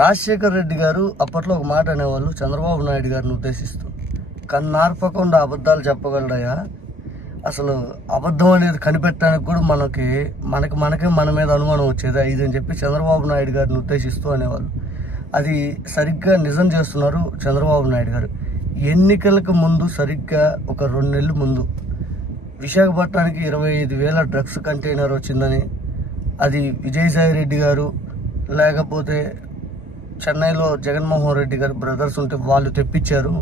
రాజశేఖర్ రెడ్డి గారు అప్పట్లో ఒక మాట అనేవాళ్ళు చంద్రబాబు నాయుడు గారిని ఉద్దేశిస్తూ, కన్నార్పకుండా అబద్ధాలు చెప్పగలడయా, అసలు అబద్ధం అనేది కనిపెట్టడానికి కూడా మనకే మన మీద అనుమానం వచ్చేది ఇదని చెప్పి చంద్రబాబు నాయుడు గారిని ఉద్దేశిస్తూ అనేవాళ్ళు. అది సరిగ్గా నిజం చేస్తున్నారు చంద్రబాబు నాయుడు గారు. ఎన్నికలకు ముందు సరిగ్గా ఒక 2 నెలల ముందు విశాఖపట్నానికి 25,000 డ్రగ్స్ కంటైనర్ వచ్చిందని, అది విజయసాయి రెడ్డి గారు లేకపోతే చెన్నైలో జగన్మోహన్ రెడ్డి గారు బ్రదర్స్ ఉంటే వాళ్ళు తెప్పించారు.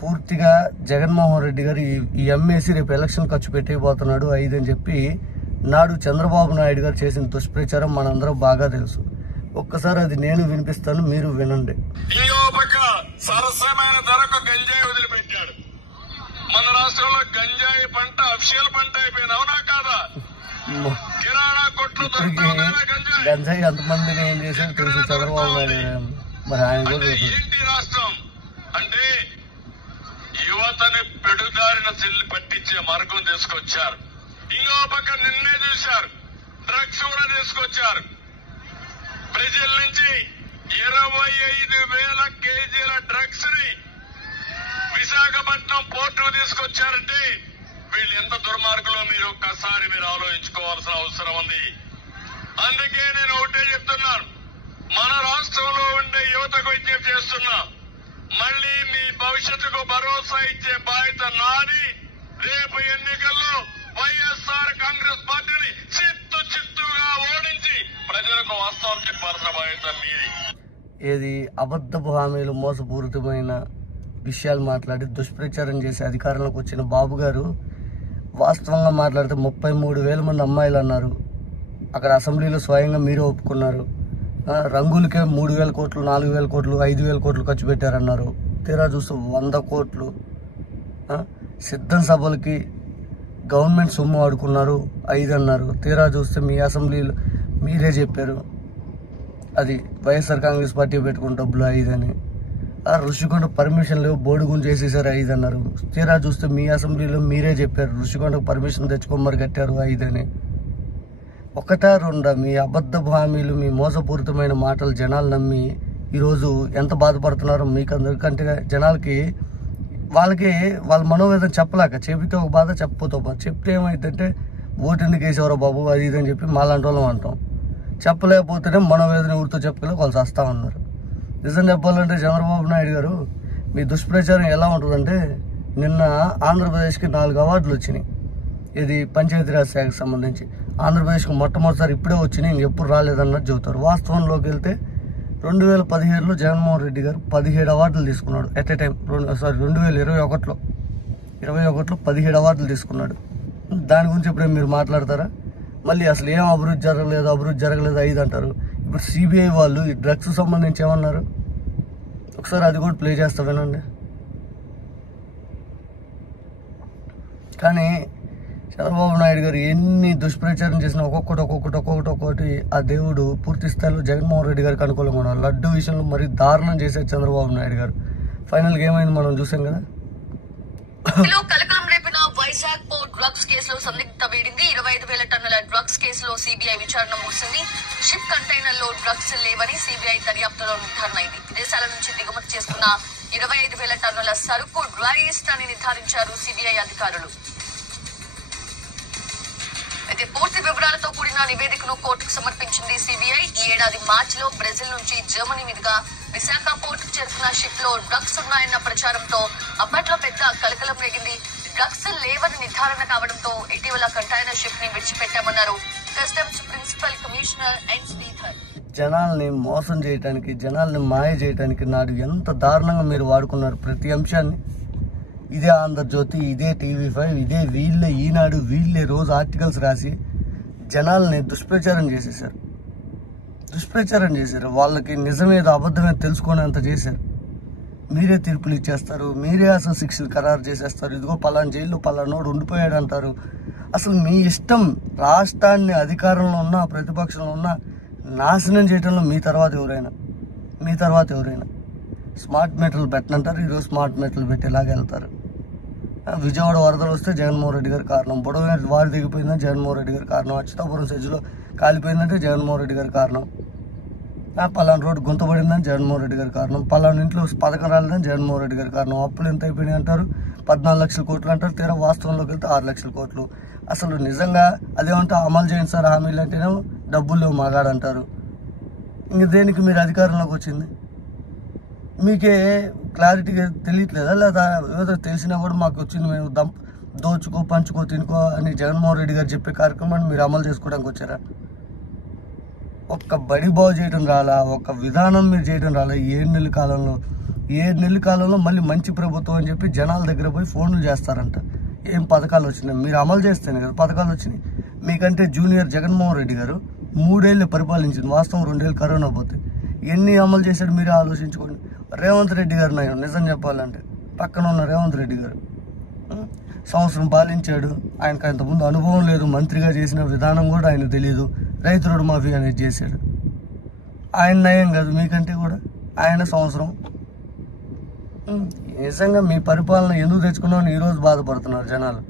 పూర్తిగా జగన్మోహన్ రెడ్డి గారు ఈ అమ్మేసి రేపు ఎలక్షన్ ఖర్చు పెట్టిపోతున్నాడు అని చెప్పి నాడు చంద్రబాబు నాయుడు గారు చేసిన దుష్ప్రచారం మనందరం బాగా తెలుసు. ఒక్కసారి అది నేను వినిపిస్తాను, మీరు వినండి. సరసమైన ధరకు గంజాయి వదిలిపెట్టాడు. మన రాష్ట్రంలో గంజాయి పంట అఫిషియల్ పంట అయిపోయింది, అవునా కాదా? కిరాణా కొట్లు గంజాయి ఎంతమందిని ఏం చేశారు తెలుసు చంద్రబాబు నాయుడు గారు. మరి ఆయన కూడా ఏంటి రాష్ట్రం అంటే యువతని పెడుదారిన చెల్లి పట్టించే మార్గం తీసుకొచ్చారు. ఇంకో పక్క నిన్నే చూశారు, డ్రగ్స్ కూడా తీసుకొచ్చారు. ప్రజల నుంచి 25,000 కేజీల డ్రగ్స్ ని విశాఖపట్నం పోర్టుకు తీసుకొచ్చారంటే వీళ్ళు ఎంత దుర్మార్గులో మీరు ఒక్కసారి ఆలోచించుకోవాల్సిన అవసరం ఉంది. అందుకే నేను ఒకటే చెప్తున్నాను, మన రాష్ట్రంలో ఉండే యువతకు విజ్ఞప్తి చేస్తున్నా, మళ్లీ మీ భవిష్యత్తుకు భరోసా ఇచ్చే బాధ్యత నాది. రేపు ఎన్నికల్లో వైఎస్ఆర్ కాంగ్రెస్ పార్టీని చిత్తుగా ఓడించి ప్రజలకు వాస్తవం చెప్పాల్సిన బాధ్యత మీది. ఏది అబద్ధపు హామీలు, మోసపూరితమైన విషయాలు మాట్లాడి దుష్ప్రచారం చేసి అధికారంలోకి వచ్చిన బాబు గారు వాస్తవంగా మాట్లాడితే 33,000 మంది అమ్మాయిలు అన్నారు. అక్కడ అసెంబ్లీలో స్వయంగా మీరే ఒప్పుకున్నారు. రంగులకే 3,000 కోట్లు, 4,000 కోట్లు, 5,000 కోట్లు ఖర్చు పెట్టారన్నారు. తీరా చూస్తే 100 కోట్లు సిద్ధం సభలకి గవర్నమెంట్ సొమ్ము ఆడుకున్నారు 5 అన్నారు. తీరా చూస్తే మీ అసెంబ్లీలో మీరే చెప్పారు అది వైఎస్ఆర్ కాంగ్రెస్ పార్టీ పెట్టుకున్న డబ్బులు 5 అని. ఋషికొండ పర్మిషన్ లేవు, బోర్డు చేసేసారు 5 అన్నారు. తీరా చూస్తే మీ అసెంబ్లీలో మీరే చెప్పారు ఋషికొండకు పర్మిషన్ తెచ్చుకోమని కట్టారు 5 అని. ఒకటా రెండా మీ అబద్ధపు హామీలు, మీ మోసపూరితమైన మాటలు జనాలు నమ్మి ఈరోజు ఎంత బాధపడుతున్నారో మీకు అందరికంటే జనాలకి వాళ్ళకి వాళ్ళ మనోవేదన చెప్పలేక, చెబితే ఒక బాధ చెప్పపోతే ఒక బాధ. చెప్తే ఏమైందంటే ఓటు ఎందుకు వేసేవారో బాబు అది అని చెప్పి మాలాంటి వాళ్ళం అంటాం. చెప్పలేకపోతేనే మనోవేదన ఊరితో చెప్పలేక వాళ్ళు వస్తూ ఉన్నారు. నిజం చెప్పాలంటే చంద్రబాబు నాయుడు గారు మీ దుష్ప్రచారం ఎలా ఉంటుందంటే, నిన్న ఆంధ్రప్రదేశ్కి 4 అవార్డులు వచ్చినాయి. ఇది పంచాయతీరాజ్ శాఖకు సంబంధించి. ఆంధ్రప్రదేశ్కి మొట్టమొదటిసారి ఇప్పుడే వచ్చినాయి, ఇంకెప్పుడు రాలేదన్నట్టు చెబుతారు. వాస్తవంలోకి వెళ్తే 2017లో జగన్మోహన్ రెడ్డి గారు 17 అవార్డులు తీసుకున్నాడు ఎట్ ఏ టైం. 2021లో 17 అవార్డులు తీసుకున్నాడు. దాని గురించి ఎప్పుడైనా మీరు మాట్లాడతారా? మళ్ళీ అసలు ఏం అభివృద్ధి జరగలేదు 5 అంటారు. ఇప్పుడు సిబిఐ వాళ్ళు ఈ డ్రగ్స్ సంబంధించి ఏమన్నారు ఒకసారి అది కూడా ప్లే చేస్తా వినండి. కానీ చంద్రబాబు నాయుడు గారు ఎన్ని దుష్ప్రచారం చేసినా ఒక్కొక్కటి ఆ దేవుడు పూర్తి స్థాయిలో జగన్మోహన్ రెడ్డి గారికి అనుకూలంగా ఉన్నారు. లడ్డు విషయంలో మరీ దారుణం చేశారు చంద్రబాబు నాయుడు గారు. ఫైనల్గా ఏమైంది మనం చూసాం కదా. వైజాగ్ పోర్ట్ డ్రగ్స్ కేసులో సందిగ్ధత వీడింది. 25,000 టన్నుల డ్రగ్స్ కేసులో సిబిఐ విచారణ ముగిసింది. షిప్ కంటైనర్ లో డ్రగ్స్ లేవని సిబిఐ దర్యాప్తులో నిర్ధారణ అయింది. విదేశాల నుంచి దిగుమతి చేసుకున్న 25,000 టన్నుల సరుకు డ్రై ఈస్ట్ అని నిర్ధారించారు సిబిఐ అధికారులు. అయితే పూర్తి వివరాలతో కూడిన నివేదికను కోర్టుకు సమర్పించింది సిబిఐ. ఈ ఏడాది మార్చిలో బ్రెజిల్ నుంచి జర్మనీ మీదుగా విశాఖ పోర్టుకు చేరుకున్న షిప్ లో డ్రగ్స్ ఉన్నాయన్న ప్రచారంతో అప్పట్లో పెద్ద కలకలం రేగింది. డ్రగ్స్ లేవని నిర్ధారణ కావడంతో ఇటీవల కంటైనర్ షిప్ ని విడిచిపెట్టామన్నారు customs principal commissioner N Sridhar. జనాల్ని మోసం చేయడానికి, జనాల్ని మాయ చేయడానికి నాడు ఎంత దారుణంగా మీరు వాడుకున్నారు ప్రతి అంశాన్ని. ఇదే ఆంధ్రజ్యోతి, ఇదే TV5, ఇదే వీళ్ళే ఈనాడు, వీళ్ళే రోజు ఆర్టికల్స్ రాసి జనాల్ని దుష్ప్రచారం చేసేసారు. వాళ్ళకి నిజమేదో అబద్ధమేదో తెలుసుకునేంత చేశారు. మీరే తీర్పులు ఇచ్చేస్తారు, మీరే అసలు శిక్షలు ఖరారు చేసేస్తారు. ఇదిగో పలానా జైల్లో పలానోడు ఉండిపోయాడు అంటారు. అసలు మీ ఇష్టం. రాష్ట్రాన్ని అధికారంలో ఉన్న ప్రతిపక్షంలో ఉన్న నాశనం చేయడంలో మీ తర్వాత ఎవరైనా స్మార్ట్ మీటర్లు పెట్టనంటారు. ఈరోజు స్మార్ట్ మీటర్లు పెట్టేలాగా వెళ్తారు. విజయవాడ వరదలు వస్తే జగన్మోహన్ రెడ్డి గారి కారణం, బుడవ వారి దిగిపోయిందని జగన్మోహన్ రెడ్డి గారి కారణం, అచ్యుతాపురం సెజ్లో కాలిపోయిందంటే జగన్మోహన్ రెడ్డి గారి కారణం. పలానా రోడ్డు గుంతపడిందని జగన్మోహన్ రెడ్డి గారి కారణం, పలానా ఇంట్లో పథకం రాలేదని జగన్మోహన్ రెడ్డి గారి కారణం, అప్పులు ఎంత అయిపోయినాయి అంటారు, 14 లక్షల కోట్లు అంటారు, తీరా వాస్తవంలోకి వెళ్తే 6 లక్షల కోట్లు. అసలు నిజంగా అదేమంటే అమలు చేయండి సార్ హామీలు అంటేనే డబ్బులు లేవు మగాడంటారు. ఇంక దేనికి మీరు అధికారంలోకి వచ్చింది? మీకే క్లారిటీగా తెలియట్లేదా? లేదా ఏదో తెలిసినా కూడా మాకు వచ్చింది మేము దోచుకో పంచుకో తినుకో అని జగన్మోహన్ రెడ్డి గారు చెప్పే కార్యక్రమాన్ని మీరు అమలు చేసుకోవడానికి వచ్చారా? ఒక్క బడి బాగు చేయడం రాలా, ఒక్క విధానం మీరు చేయడం రాలా. 7 నెలల కాలంలో మళ్ళీ మంచి ప్రభుత్వం అని చెప్పి జనాల దగ్గర పోయి ఫోన్లు చేస్తారంట. ఏం పథకాలు వచ్చినాయి? మీరు అమలు చేస్తేనే కదా పథకాలు వచ్చినాయి. మీకంటే జూనియర్ జగన్మోహన్ రెడ్డి గారు 3 ఏళ్ళు పరిపాలించింది, వాస్తవం 2 ఏళ్ళు కరోనా పోతే ఎన్ని అమలు చేశాడు మీరే ఆలోచించుకోండి. రేవంత్ రెడ్డి గారు నయం నిజం చెప్పాలంటే, పక్కన ఉన్న రేవంత్ రెడ్డి గారు సంవత్సరం పాలించాడు. ఆయనకు అంతకుముందు అనుభవం లేదు, మంత్రిగా చేసిన విధానం కూడా ఆయన తెలియదు. రైతు రుణమాఫీ అనేది చేశాడు. ఆయన నయం కాదు మీకంటే కూడా, ఆయన సంవత్సరం. నిజంగా మీ పరిపాలన ఎందుకు తెచ్చుకున్నామని ఈరోజు బాధపడుతున్నారు జనాలు.